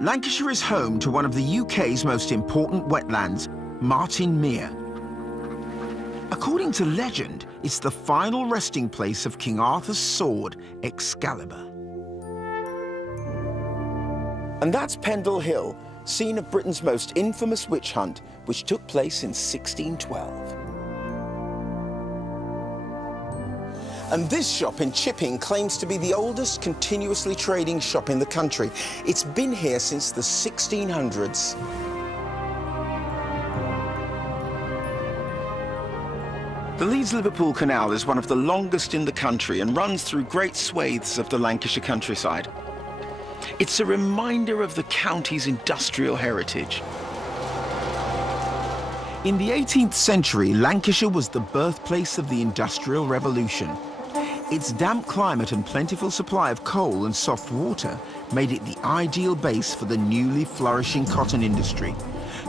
Lancashire is home to one of the UK's most important wetlands, Martin Mere. According to legend, it's the final resting place of King Arthur's sword, Excalibur. And that's Pendle Hill, scene of Britain's most infamous witch hunt, which took place in 1612. And this shop in Chipping claims to be the oldest continuously trading shop in the country. It's been here since the 1600s. The Leeds-Liverpool Canal is one of the longest in the country and runs through great swathes of the Lancashire countryside. It's a reminder of the county's industrial heritage. In the 18th century, Lancashire was the birthplace of the Industrial Revolution. Its damp climate and plentiful supply of coal and soft water made it the ideal base for the newly flourishing cotton industry.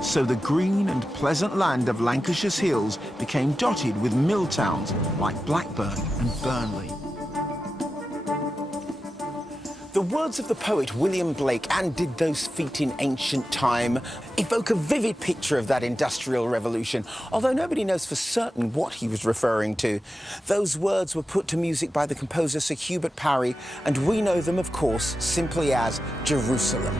So the green and pleasant land of Lancashire's hills became dotted with mill towns like Blackburn and Burnley. The words of the poet William Blake, "And did those feet in ancient time," evoke a vivid picture of that industrial revolution, although nobody knows for certain what he was referring to. Those words were put to music by the composer Sir Hubert Parry, and we know them, of course, simply as Jerusalem.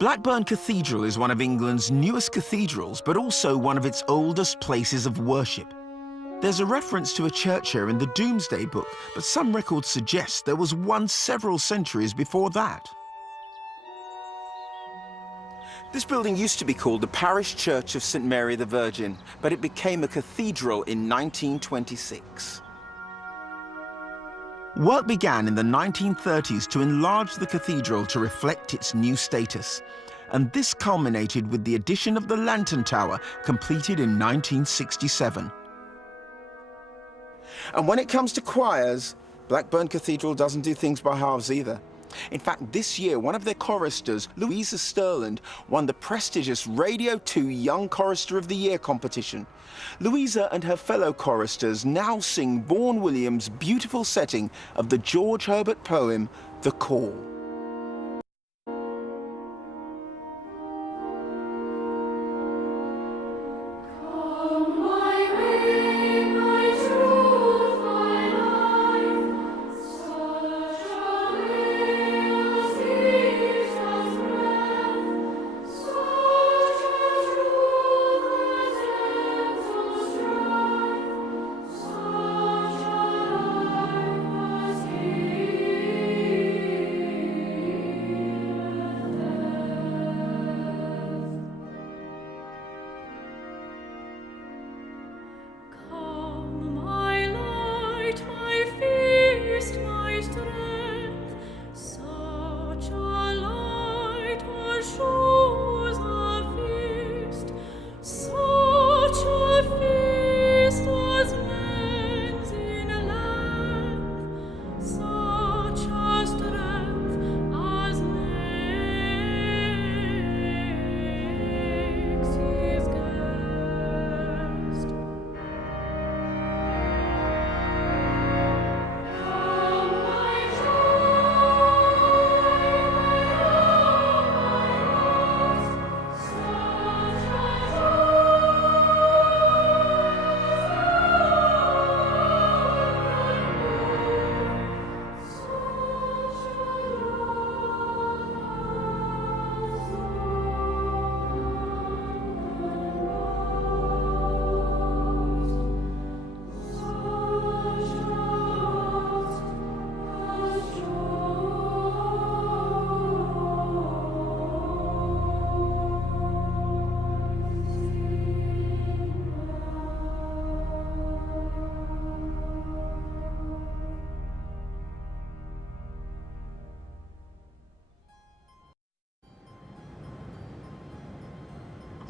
Blackburn Cathedral is one of England's newest cathedrals, but also one of its oldest places of worship. There's a reference to a church here in the Domesday Book, but some records suggest there was one several centuries before that. This building used to be called the Parish Church of St Mary the Virgin, but it became a cathedral in 1926. Work began in the 1930s to enlarge the cathedral to reflect its new status, and this culminated with the addition of the Lantern Tower, completed in 1967. And when it comes to choirs, Blackburn Cathedral doesn't do things by halves either. In fact, this year, one of their choristers, Louisa Sterland, won the prestigious Radio 2 Young Chorister of the Year competition. Louisa and her fellow choristers now sing Vaughan Williams' beautiful setting of the George Herbert poem, The Call.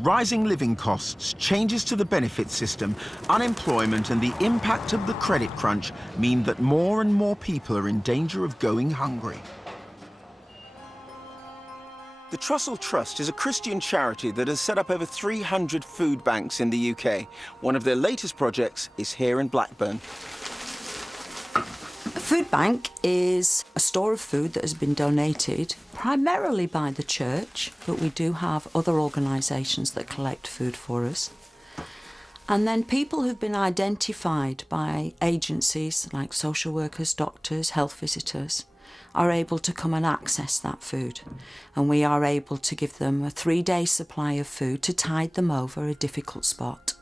Rising living costs, changes to the benefit system, unemployment and the impact of the credit crunch mean that more and more people are in danger of going hungry. The Trussell Trust is a Christian charity that has set up over 300 food banks in the UK. One of their latest projects is here in Blackburn. A food bank is a store of food that has been donated primarily by the church, but we do have other organisations that collect food for us. And then people who've been identified by agencies like social workers, doctors, health visitors, are able to come and access that food. And we are able to give them a 3-day supply of food to tide them over a difficult spot.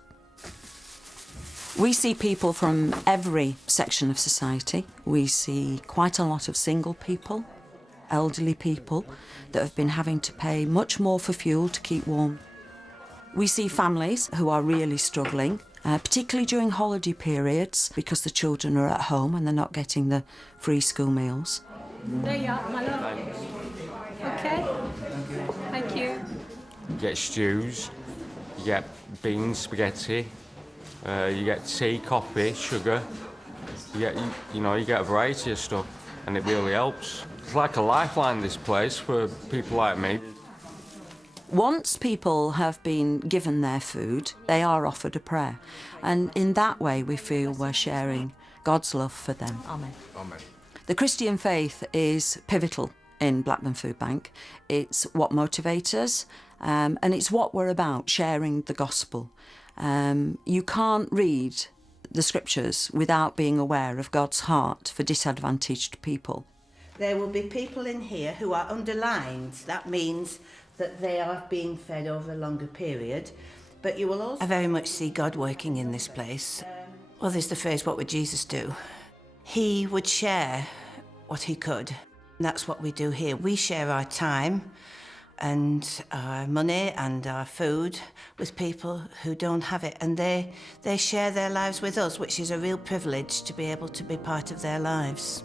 We see people from every section of society. We see quite a lot of single people, elderly people that have been having to pay much more for fuel to keep warm. We see families who are really struggling, particularly during holiday periods because the children are at home and they're not getting the free school meals. There you are, my love. Okay. Thank you. You get stews, you get beans, spaghetti, you get tea, coffee, sugar. You get a variety of stuff, and it really helps. It's like a lifeline, this place, for people like me. Once people have been given their food, they are offered a prayer. And in that way, we feel we're sharing God's love for them. Amen. Amen. The Christian faith is pivotal in Blackburn Food Bank. It's what motivates us, and it's what we're about, sharing the gospel. You can't read the scriptures without being aware of God's heart for disadvantaged people. There will be people in here who are underlined. That means that they are being fed over a longer period. But you will also... I very much see God working in this place. Well, there's the phrase, what would Jesus do? He would share what he could. That's what we do here. We share our time and our money and our food with people who don't have it. And they share their lives with us, which is a real privilege to be able to be part of their lives.